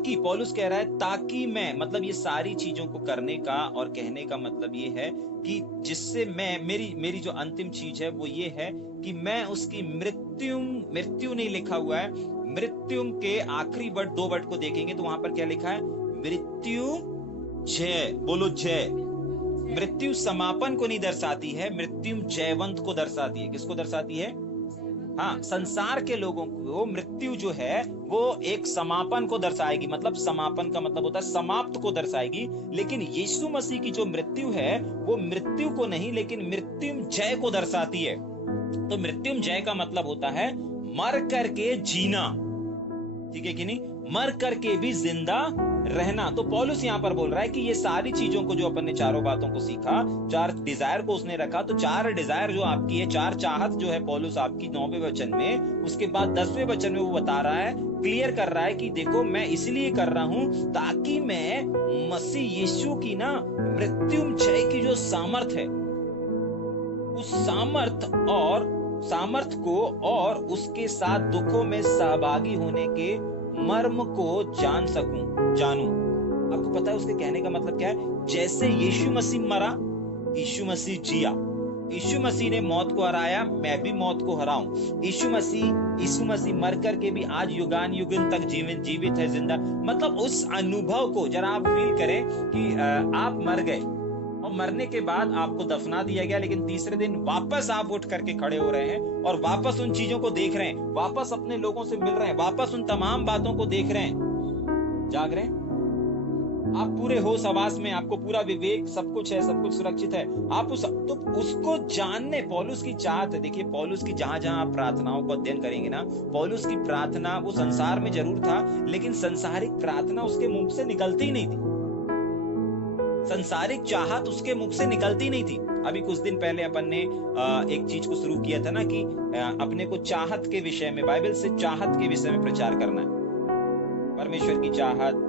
ताकि, पौलुस कह रहा है ताकि मैं, मतलब ये सारी चीजों को करने का और कहने का मतलब ये है कि जिससे मैं, मेरी जो अंतिम चीज है वो ये है कि मैं उसकी मृत्यु नहीं लिखा हुआ है, मृत्यु के आखिरी वर्ड, 2 वर्ड को देखेंगे तो वहां पर क्या लिखा है, मृत्यु जय, बोलो जय। मृत्यु समापन को नहीं दर्शाती है, मृत्यु जयवंत को दर्शाती है। किसको दर्शाती है? हाँ, संसार के लोगों को मृत्यु जो है वो एक समापन को दर्शाएगी, मतलब समापन का मतलब होता है समाप्त को दर्शाएगी। लेकिन यीशु मसीह की जो मृत्यु है वो मृत्यु को नहीं, लेकिन मृत्यु जय को दर्शाती है। तो मृत्यु जय का मतलब होता है मर करके जीना, ठीक है कि नहीं, मर करके भी जिंदा रहना। तो पौलुस यहाँ पर बोल रहा है कि ये सारी चीजों को, जो अपन ने चारों बातों को सीखा, 4 डिजायर को उसने रखा, तो 4 डिजायर जो आपकी है, 4 चाहत जो है पौलुस आपकी 9वें वचन में, उसके बाद 10वें वचन में वो बता रहा है, क्लियर कर रहा है कि देखो मैं इसलिए कर रहा हूं ताकि मैं मसीह यीशु की ना मृत्युंजय की जो सामर्थ है, उस सामर्थ को और उसके साथ दुखों में सहभागी होने के मर्म को जानूं। आपको पता है उसके कहने का मतलब क्या है? जैसे यीशु मसीह मरा, यीशु मसीह जिया, यीशु मसीह ने मौत को हराया, मैं भी मौत को हराऊं। यीशु मसीह मर करके भी आज युगान युगन तक जीवित है, जिंदा। मतलब उस अनुभव को जरा आप फील करें कि आप मर गए और मरने के बाद आपको दफना दिया गया, लेकिन तीसरे दिन वापस आप उठ करके खड़े हो रहे हैं और वापस उन चीजों को देख रहे हैं, वापस अपने लोगों से मिल रहे हैं, वापस उन तमाम बातों को देख रहे हैं, जाग रहे हैं। आप पूरे होश हवास में, आपको पूरा विवेक, सब कुछ है, सब कुछ सुरक्षित है। आप तो उसको जानने, पौलुस की चाहत है। देखिए पौलुस की जहां आप प्रार्थनाओं को अध्ययन करेंगे ना, पौलुस की प्रार्थना, वो संसार में जरूर था, लेकिन संसारिक प्रार्थना उसके मुंह से निकलती ही नहीं थी, संसारिक चाहत उसके मुख से निकलती नहीं थी। अभी कुछ दिन पहले अपन ने एक चीज को शुरू किया था ना कि अपने को चाहत के विषय में, बाइबल से चाहत के विषय में प्रचार करना है। परमेश्वर की चाहत,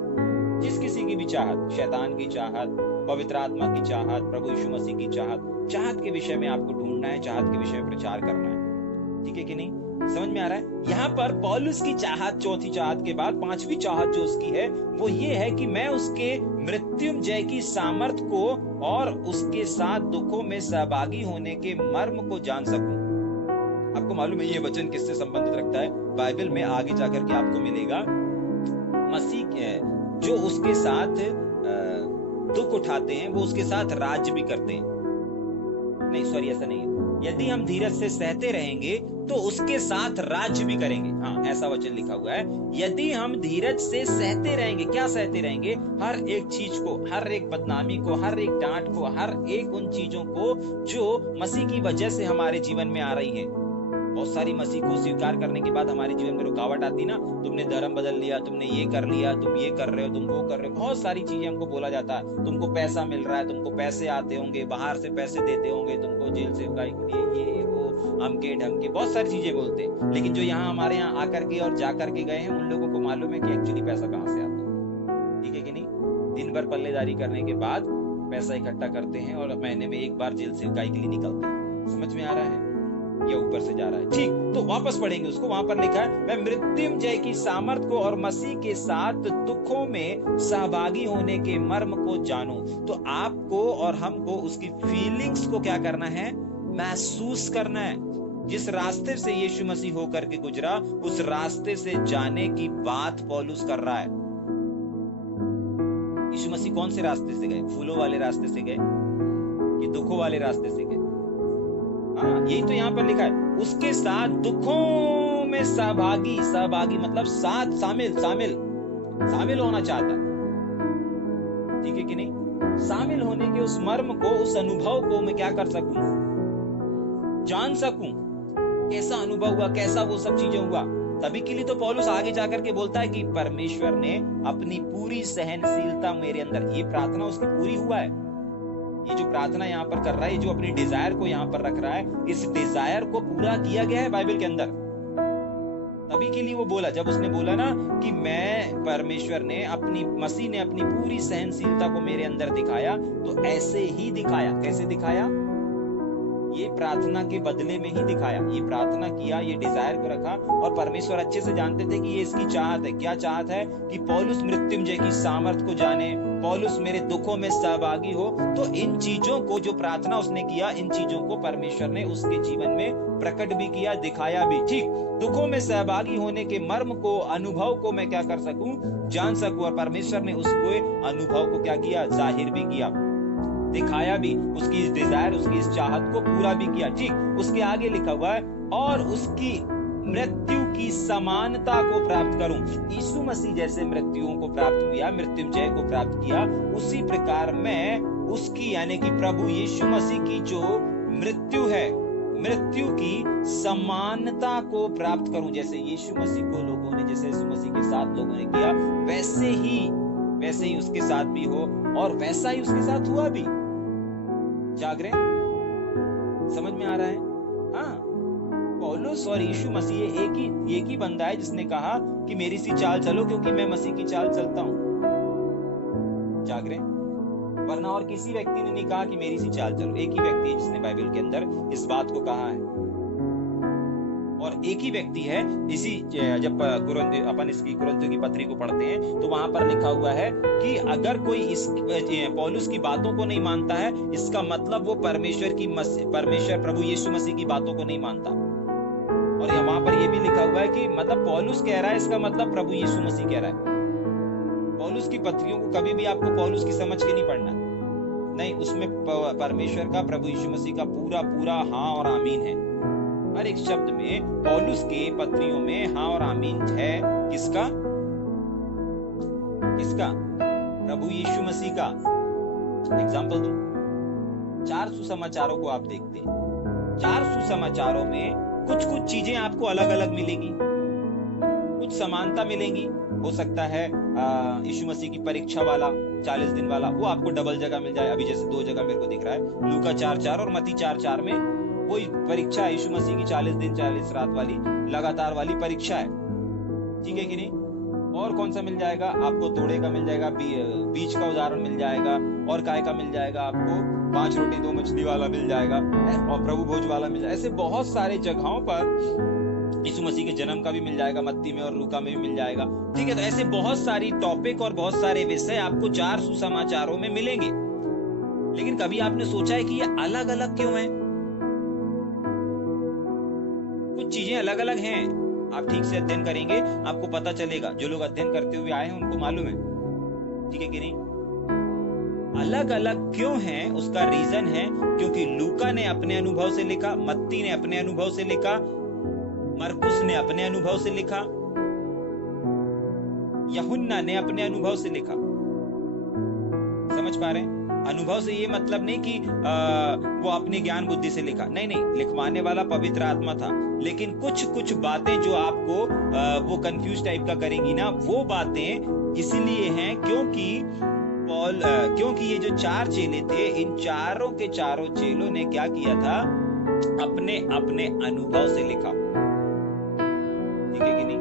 जिस किसी की भी चाहत, शैतान की चाहत, पवित्र आत्मा की चाहत, प्रभु यीशु मसीह की चाहत के विषय में आपको ढूंढना है, चाहत के विषय में प्रचार करना है, ठीक है कि नहीं? समझ में आ रहा है? यहाँ पर पौलुस की चाहत, चौथी चाहत के बाद 5वीं चाहत जो उसकी है वो ये है कि मैं उसके मृत्युंजय की सामर्थ को और उसके साथ दुखों में सहभागी होने के मर्म को जान सकूं। आपको मालूम है ये वचन किससे संबंधित रखता है? बाइबल में आगे जाकर के आपको मिलेगा, मसीह जो उसके साथ दुख उठाते हैं वो उसके साथ राज्य भी करते हैं। नहीं, सॉरी, ऐसा नहीं है। यदि हम धीरज से सहते रहेंगे तो उसके साथ राज्य भी करेंगे। हाँ, ऐसा वचन लिखा हुआ है, यदि हम धीरज से सहते रहेंगे। क्या सहते रहेंगे? हर एक चीज को, हर एक बदनामी को, हर एक डांट को, हर एक उन चीजों को जो मसीह की वजह से हमारे जीवन में आ रही हैं। बहुत सारी मसीह को स्वीकार करने के बाद हमारे जीवन में रुकावट आती ना, तुमने धर्म बदल लिया, तुमने ये कर लिया, तुम ये कर रहे हो, तुम वो कर रहे हो, बहुत सारी चीजें हमको बोला जाता है। तुमको पैसा मिल रहा है, तुमको पैसे आते होंगे, बाहर से पैसे देते होंगे, तुमको जेल से के लिए ये वो हमके ढमके, बहुत सारी चीजें बोलते हैं। लेकिन जो यहाँ हमारे यहाँ आकर के और जा करके गए हैं, उन लोगों को मालूम है कि एक्चुअली पैसा कहाँ से आता है, ठीक है कि नहीं? दिन भर पल्लेदारी करने के बाद पैसा इकट्ठा करते हैं और महीने में एक बार जेल से के लिए निकलते हैं। समझ में आ रहा है? ये ऊपर से जा रहा है, ठीक। तो वापस पढ़ेंगे उसको। वहां पर लिखा है, मैं मृत्युंजय की सामर्थ को और मसीह के साथ दुखों में सहभागी होने के मर्म को जानूं। तो आपको और हमको उसकी फीलिंग्स को क्या करना है? महसूस करना है। जिस रास्ते से यीशु मसीह होकर के गुजरा, उस रास्ते से जाने की बात पौलुस कर रहा है। यीशु मसीह कौन से रास्ते से गए? फूलों वाले रास्ते से गए कि दुखों वाले रास्ते से गए? हाँ, यही तो यहाँ पर लिखा है, उसके साथ दुखों में सहभागी मतलब साथ, शामिल होना चाहता, ठीक है कि नहीं? शामिल होने के उस मर्म को, उस अनुभव को मैं क्या कर सकूं? जान सकूं। कैसा अनुभव हुआ, कैसा वो सब चीजें हुआ, तभी के लिए तो पौलुस आगे जाकर के बोलता है कि परमेश्वर ने अपनी पूरी सहनशीलता मेरे अंदर, ये प्रार्थना उसकी पूरी हुआ है। ये जो प्रार्थना यहाँ पर कर रहा है, ये जो अपनी डिजायर को यहाँ पर रख रहा है, इस डिजायर को पूरा किया गया है बाइबल के अंदर। तभी के लिए वो बोला, जब उसने बोला ना कि मैं, परमेश्वर ने मसीह ने अपनी पूरी सहनशीलता को मेरे अंदर दिखाया, तो ऐसे ही दिखाया। कैसे दिखाया? ये प्रार्थना के बदले में ही दिखाया। ये प्रार्थना किया, ये डिजायर को रखा, और परमेश्वर अच्छे से जानते थे कि ये इसकी चाहत है। क्या चाहत है? कि पौलुस मृत्युंजय की सामर्थ को जाने, पौलुस मेरे दुखों में सहभागी हो। तो इन चीजों को, जो प्रार्थना उसने किया, इन चीजों को परमेश्वर ने उसके जीवन में प्रकट भी किया, दिखाया भी। ठीक, दुखों में सहभागी होने के मर्म को, अनुभव को मैं क्या कर सकूं? जान सकूं। और परमेश्वर ने उसको अनुभव को क्या किया? जाहिर भी किया, दिखाया भी, उसकी इस डिजायर, उसकी इस चाहत को पूरा भी किया। ठीक, उसके आगे लिखा हुआ है, और उसकी मृत्यु की समानता को प्राप्त करूं। यीशु मसीह जैसे मृत्युओं को प्राप्त किया, मृत्युंजय को प्राप्त किया, उसी प्रकार मैं उसकी, यानी कि प्रभु यीशु मसीह की जो मृत्यु है, मृत्यु की समानता को प्राप्त करूं। जैसे यीशु मसीह को लोगों ने, जैसे यीशु मसीह के साथ लोगों ने किया, वैसे ही उसके साथ भी हो, और वैसा ही उसके साथ हुआ भी। जाग रहे? समझ में आ रहा है? हाँ, पौलुस और यीशु मसीह एक ही बंदा है जिसने कहा कि मेरी सी चाल चलो, क्योंकि मैं मसीह की चाल चलता हूं। जाग रहे? वरना और किसी व्यक्ति ने नहीं कहा कि मेरी सी चाल चलो। एक ही व्यक्ति है जिसने बाइबल के अंदर इस बात को कहा है, और एक ही व्यक्ति है। इसी जब अपन इसकी कुरिन्थियों की पत्री को पढ़ते हैं तो वहां पर लिखा हुआ है कि अगर कोई इस पौलुस की बातों को नहीं मानता है, इसका मतलब वो परमेश्वर प्रभु यीशु मसीह की बातों को नहीं मानता। और वहां पर ये भी लिखा हुआ है कि मतलब पौलुस कह रहा है, इसका मतलब प्रभु यीशु मसीह कह रहा है। पौलुस की पत्रियों को कभी भी आपको पौलुस की समझ के नहीं पढ़ना, नहीं, उसमें परमेश्वर का, प्रभु यीशु मसीह का पूरा हाँ और आमीन है। हर एक शब्द में पौलुस के पत्रियों में हाँ और आमीन है। किसका? प्रभु यीशु मसीह का। एग्जाम्पल दो, 4 सुसमाचारों को आप देखते हैं। 4 सुसमाचारों में कुछ चीजें आपको अलग अलग मिलेंगी, कुछ समानता मिलेंगी। हो सकता है यीशु मसीह की परीक्षा वाला 40 दिन वाला, वो आपको डबल जगह मिल जाए। अभी जैसे 2 जगह मेरे को दिख रहा है, लूका 4:4 और मत्ती 4:4 में कोई परीक्षा है यीशु मसीह की, 40 दिन 40 रात वाली लगातार वाली परीक्षा है। ठीक है कि नहीं? और कौन सा मिल जाएगा आपको? तोड़े का मिल जाएगा, बीज का उदाहरण मिल जाएगा, और काय का मिल जाएगा आपको, 5 रोटी 2 मछली वाला मिल जाएगा, और प्रभु भोज वाला मिल जाएगा। ऐसे बहुत सारे जगहों पर यीशु मसीह के जन्म का भी मिल जाएगा, मत्ती में और लूका में भी मिल जाएगा। ठीक है, तो ऐसे बहुत सारी टॉपिक और बहुत सारे विषय आपको 4 सुसमाचारों में मिलेंगे। लेकिन कभी आपने सोचा है कि ये अलग अलग क्यों है? कुछ चीजें अलग अलग हैं। आप ठीक से अध्ययन करेंगे, आपको पता चलेगा। जो लोग अध्ययन करते हुए आए हैं उनको मालूम है। ठीक है कि नहीं? अलग अलग क्यों है? उसका रीजन है क्योंकि लूका ने अपने अनुभव से लिखा, मत्ती ने अपने अनुभव से लिखा, मरकुस ने अपने अनुभव से लिखा, यूहन्ना ने अपने अनुभव से लिखा। समझ पा रहे हैं? अनुभव से ये मतलब नहीं कि वो अपनी ज्ञान बुद्धि से लिखा, नहीं, लिखवाने वाला पवित्र आत्मा था। लेकिन कुछ बातें जो आपको वो कंफ्यूज टाइप का करेंगी ना, वो बातें इसलिए हैं क्योंकि ये जो 4 चेले थे, इन चारों के चारों चेलों ने क्या किया था? अपने अपने अनुभव से लिखा। ठीक है कि नहीं?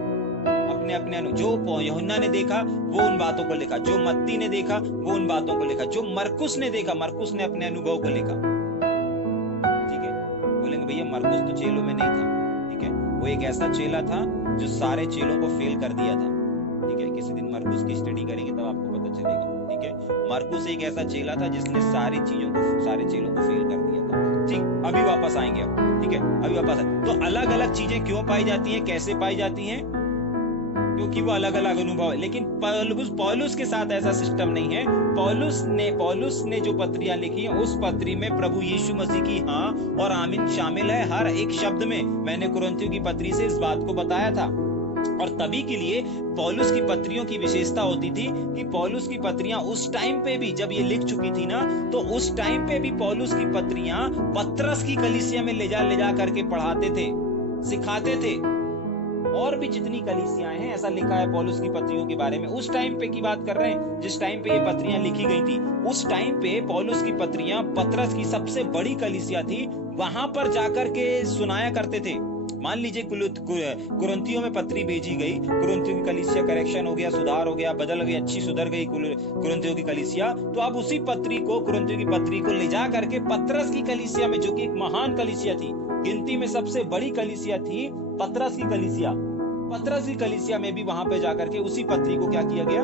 अपने जो यूहन्ना ने देखा वो उन बातों को लिखा, जो मत्ती ने देखा वो उन बातों को लिखा, जो मरकुस ने देखा, मरकुस ने अपने अनुभव को लिखा। ठीक है? बोलेंगे भैया मरकुस तो चेलों में नहीं था। ठीक है, वो एक ऐसा चेला था जो सारे चेलों को फेल कर दिया था। ठीक है, किसी दिन मरकुस की स्टडी करेंगे तब आपको पता चलेगा। ठीक है, मरकुस एक ऐसा चेला था जिसने सारे चेलों को फेल कर दिया था। ठीक, अभी वापस आएंगे अब। ठीक है, अभी वापस आए। तो अलग अलग चीजें क्यों पाई जाती हैं, कैसे पाई जाती हैं? क्योंकि वो अलग अलग अनुभव है। लेकिन पौलुस के साथ ऐसा सिस्टम नहीं है। पौलुस ने जो पत्रियां लिखी हैं, उस पत्री में प्रभु यीशु मसीह की हाँ और आमीन शामिल है हर एक शब्द में। मैंने कुरिन्थियों की पत्री से इस बात को बताया था। और तभी के लिए पौलुस की पत्रियों की विशेषता होती थी कि पौलुस की पत्रियां उस टाइम पे भी, जब ये लिख चुकी थी ना, तो उस टाइम पे भी पौलुस की पत्रियां पत्रस की कलीसिया में ले जा करके पढ़ाते थे, सिखाते थे। और भी जितनी कलीसियाएं हैं, ऐसा लिखा है पौलुस की पत्रियों के बारे में। उस टाइम पे की बात कर रहे हैं, जिस टाइम पे ये पत्रियां लिखी गई थी, उस टाइम पे पौलुस की पत्रियां पत्रस की सबसे बड़ी कलीसिया थी, वहां पर जाकर के सुनाया करते थे। मान लीजिए कुरिन्थियों में पत्री भेजी गई, कुरिन्थियों की कलीसिया करेक्शन हो गया, सुधार हो गया, बदल गई, अच्छी सुधर गई कुरिन्थियों की कलीसिया, तो आप उसी पत्री को, कुरिन्थियों की पत्री को ले जा करके पतरस की कलीसिया में, जो कि एक महान कलीसिया थी, गिनती में सबसे बड़ी कलीसिया थी पतरस की कलीसिया, पतरस की कलीसिया में भी वहां पे जाकर के उसी पत्री को क्या किया गया,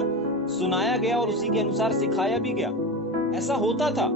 सुनाया गया और उसी के अनुसार सिखाया भी गया। ऐसा होता था,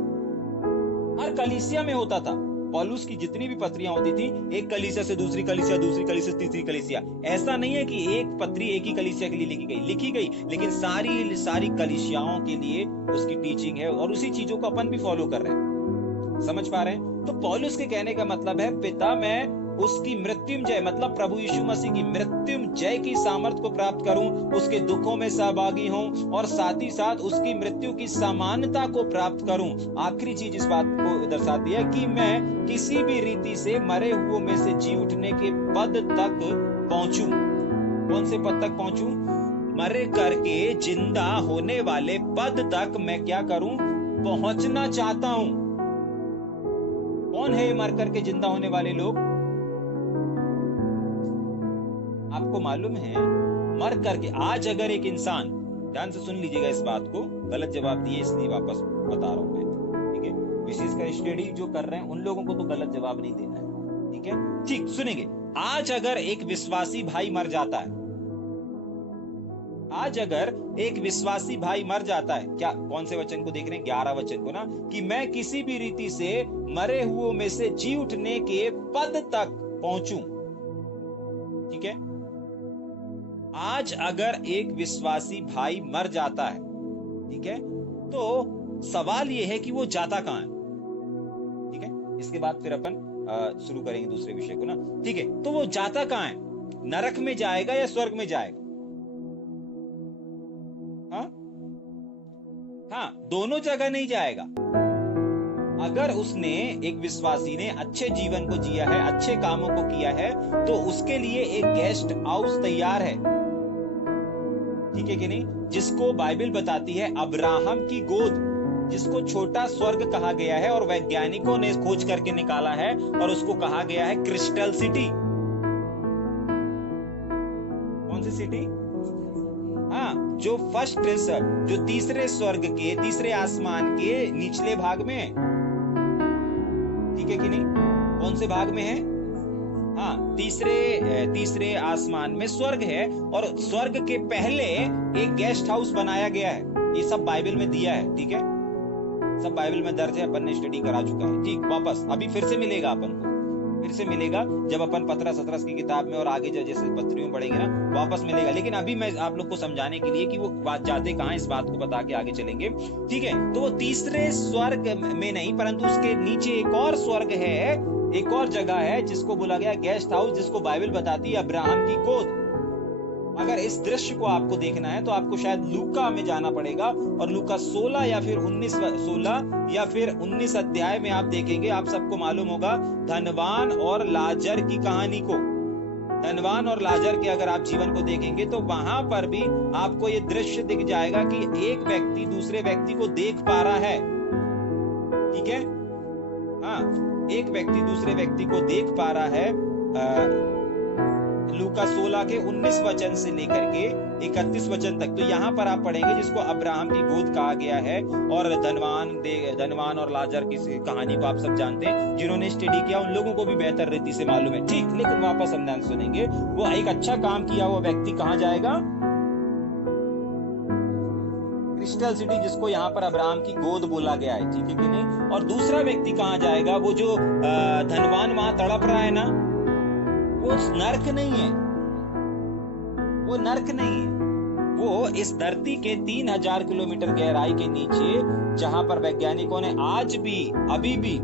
हर कलीसिया में होता था। पौलुस की जितनी भी पत्रियां होती थी, एक कलीसिया से दूसरी कलीसिया, दूसरी कलीसिया से तीसरी कलीसिया, ऐसा नहीं है कि एक पत्री एक ही कलीसिया के लिए लिखी गई, लेकिन सारी कलीसियाओं के लिए उसकी टीचिंग है और उसी चीजों को अपन भी फॉलो कर रहे हैं। समझ पा रहे हैं? तो पौलुस के कहने का मतलब है, पिता मैं उसकी मृत्युंजय, मतलब प्रभु यीशु मसीह की मृत्युंजय की सामर्थ को प्राप्त करूं, उसके दुखों में सहभागी हूं और साथ ही साथ उसकी मृत्यु की समानता को प्राप्त करूं। आखिरी चीज इस बात को दर्शाती है कि मैं किसी भी रीति से मरे हुओं में से जी उठने के पद तक पहुंचूं। कौन से पद तक पहुंचूं? मरे करके जिंदा होने वाले पद तक मैं क्या करूं? पहुंचना चाहता हूं। कौन है मर करके जिंदा होने वाले लोग? आपको मालूम है, मर करके, आज अगर एक इंसान, ध्यान से सुन लीजिएगा इस बात को, गलत जवाब दिए इसलिए वापस बता रहा हूं मैं, ठीक है? विशेषकर स्टडी जो कर रहे हैं उन लोगों को तो गलत जवाब नहीं देना है, ठीक है? ठीक, सुनेंगे। आज अगर एक विश्वासी भाई मर जाता है, आज अगर एक विश्वासी भाई मर जाता है, क्या, कौन से वचन को देख रहे हैं? 11 वचन को ना, कि मैं किसी भी रीति से मरे हुओं में से जी उठने के पद तक पहुंचूं, ठीक है? आज अगर एक विश्वासी भाई मर जाता है, ठीक है, तो सवाल यह है कि वो जाता कहां है, ठीक है? इसके बाद फिर अपन शुरू करेंगे दूसरे विषय को ना, ठीक है? तो वो जाता कहां है? नरक में जाएगा या स्वर्ग में जाएगा? हाँ, दोनों जगह नहीं जाएगा। अगर उसने, एक विश्वासी ने अच्छे जीवन को जिया है, अच्छे कामों को किया है, तो उसके लिए एक गेस्ट हाउस तैयार है, ठीक है कि नहीं? जिसको बाइबल बताती है अब्राहम की गोद, जिसको छोटा स्वर्ग कहा गया है और वैज्ञानिकों ने खोज करके निकाला है और उसको कहा गया है क्रिस्टल सिटी। कौन सी सिटी? हाँ, जो जो तीसरे स्वर्ग के, तीसरे आसमान के निचले भाग में है, ठीक है कि नहीं? कौन से भाग में है? हाँ, तीसरे आसमान में स्वर्ग है और स्वर्ग के पहले एक गेस्ट हाउस बनाया गया है। ये सब बाइबल में दिया है, ठीक है? सब बाइबल में दर्ज है, अपन ने स्टडी करा चुका है, ठीक? वापस अभी फिर से मिलेगा, अपन को फिर से मिलेगा जब अपन 15-17 की किताब में और आगे जैसे पत्रियों में बढ़ेंगे ना, वापस मिलेगा। लेकिन अभी मैं आप लोग को समझाने के लिए कि वो बात जाते कहां, इस बात को बता के आगे चलेंगे, ठीक है? तो वो तीसरे स्वर्ग में नहीं, परंतु उसके नीचे एक और स्वर्ग है, एक और जगह है जिसको बोला गया गेस्ट हाउस, जिसको बाइबल बताती है अब्राहम की गोद। अगर इस दृश्य को आपको देखना है तो आपको शायद लूका में जाना पड़ेगा और लूका 16 या फिर 19 अध्याय में आप देखेंगे, आप सबको मालूम होगा धनवान और लाजर की कहानी को। धनवान और लाजर के अगर आप जीवन को देखेंगे तो वहां पर भी आपको ये दृश्य दिख जाएगा कि एक व्यक्ति दूसरे व्यक्ति को देख पा रहा है, ठीक है? हाँ, एक व्यक्ति दूसरे व्यक्ति को देख पा रहा है। लूका 16 के 19 वचन से लेकर के 31 वचन तक, तो यहाँ पर आप पढ़ेंगे जिसको अब्राहम की गोद कहा गया है। और धनवान और लाजर की कहानी को आप सब जानते हैं, जिन्होंने स्टडी किया उन लोगों को भी बेहतर रीति से मालूम है, ठीक? लेकिन वापस हम ध्यान सुनेंगे, वो एक अच्छा काम किया हुआ व्यक्ति कहाँ जाएगा? क्रिस्टल सिटी, जिसको यहाँ पर अब्राहम की गोद बोला गया है, ठीक है कि नहीं? और दूसरा व्यक्ति कहाँ जाएगा? वो जो धनवान वहां तड़प रहा है ना, वो नर्क नहीं है, वो नर्क नहीं है, वो इस धरती के 3000 किलोमीटर गहराई के नीचे, जहां पर वैज्ञानिकों ने आज भी, अभी भी,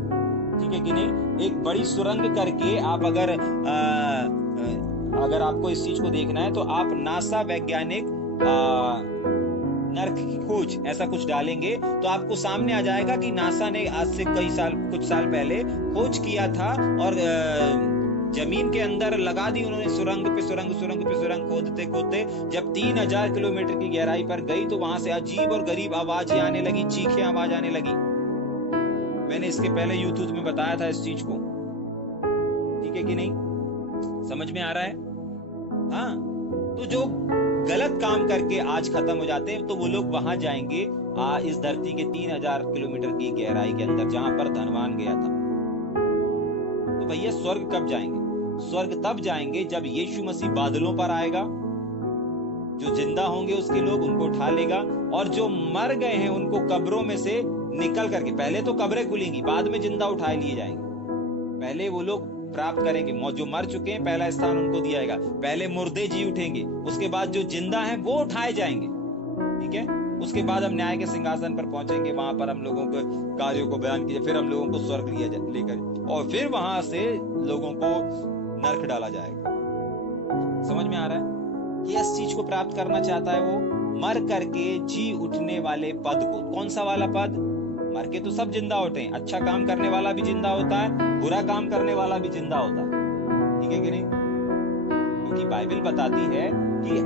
ठीक है कि नहीं, एक बड़ी सुरंग करके, आप अगर आपको इस चीज को देखना है तो आप नासा वैज्ञानिक नर्क की खोज ऐसा कुछ डालेंगे तो आपको सामने आ जाएगा कि नासा ने आज से कुछ साल पहले खोज किया था और जमीन के अंदर लगा दी उन्होंने सुरंग पे सुरंग खोदते जब 3000 किलोमीटर की गहराई पर गई तो वहां से अजीब और गरीब आवाजें आने लगी, चीखें आवाज आने लगी। मैंने इसके पहले यूट्यूब में बताया था इस चीज को, ठीक है कि नहीं? समझ में आ रहा है? हाँ, तो जो गलत काम करके आज खत्म हो जाते हैं तो वो लोग वहां जाएंगे इस धरती के 3000 किलोमीटर की गहराई के अंदर जहां पर धनवान गया था। तो भैया स्वर्ग कब जाएंगे? स्वर्ग तब जाएंगे जब यीशु मसीह बादलों पर आएगा, जो जिंदा होंगे उसके लोग उनको उठा लेगा, और जो मर गए हैं उनको कब्रों में से निकल करके, पहले तो कब्रें खुलेंगी, बाद में जिंदा उठाए लिए जाएंगे। पहले वो लोग प्राप्त करेंगे, जो मर चुके हैं पहला स्थान उनको दिया जाएगा, पहले मुर्दे जी उठेंगे, उसके बाद जो जिंदा हैं वो उठाए जाएंगे। ठीक है, उसके बाद हम न्याय के सिंहासन पर पहुंचेंगे, वहां पर हम लोगों के कार्यों को बयान किया, फिर हम लोगों को स्वर्ग लिया लेकर, और फिर वहां से लोगों को नरक डाला जाएगा। समझ में आ रहा है? किस चीज को प्राप्त करना चाहता है वो? मर करके जी उठने वाले पद को। कौन सा वाला पद? मर के तो सब जिंदा होते हैं, अच्छा काम करने वाला भी जिंदा होता है, बुरा काम करने वाला भी जिंदा होता है। ठीक है कि नहीं? क्योंकि बाइबल बताती है कि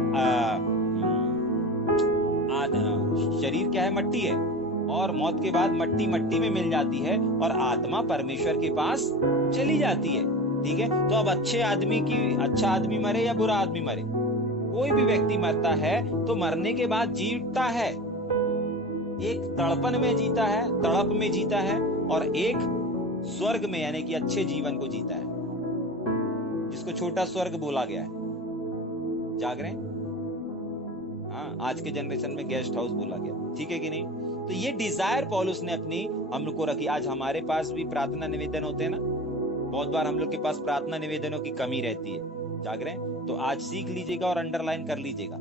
शरीर क्या है? मट्टी है, और मौत के बाद मट्टी मट्टी में मिल जाती है, और आत्मा परमेश्वर के पास चली जाती है। ठीक है, तो अब अच्छा आदमी मरे या बुरा आदमी मरे, कोई भी व्यक्ति मरता है तो मरने के बाद जीता है, एक तड़पन में जीता है, तड़प में जीता है, और एक स्वर्ग में, यानी कि अच्छे जीवन को जीता है, जिसको छोटा स्वर्ग बोला गया है। जाग रहे हैं? हाँ, आज के जनरेशन में गेस्ट हाउस बोला गया। ठीक है कि नहीं? तो ये डिजायर पौलुस ने अपनी हम लोग को रखी। आज हमारे पास भी प्रार्थना निवेदन होते हैं ना, बहुत बार हम लोग के पास प्रार्थना निवेदनों की कमी रहती है। जाग रहे हैं? तो आज सीख लीजिएगा और अंडरलाइन कर लीजिएगा।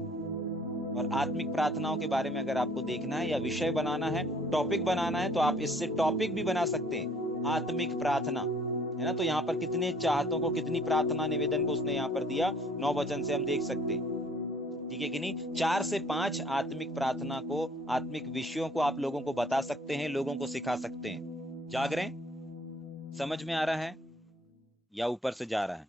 और आत्मिक प्रार्थनाओं के बारे में अगर आपको देखना है या विषय बनाना है, टॉपिक बनाना है, तो आप इससे टॉपिक भी बना सकते हैं, आत्मिक प्रार्थना, है ना? तो यहाँ पर कितने चाहतों को, कितनी प्रार्थना निवेदन को उसने यहाँ पर दिया, 9 वचन से हम देख सकते हैं। ठीक है कि नहीं? 4 से 5 आत्मिक प्रार्थना को, आत्मिक विषयों को आप लोगों को बता सकते हैं, लोगों को सिखा सकते हैं। जाग रहे हैं? समझ में आ रहा है या ऊपर से जा रहा है?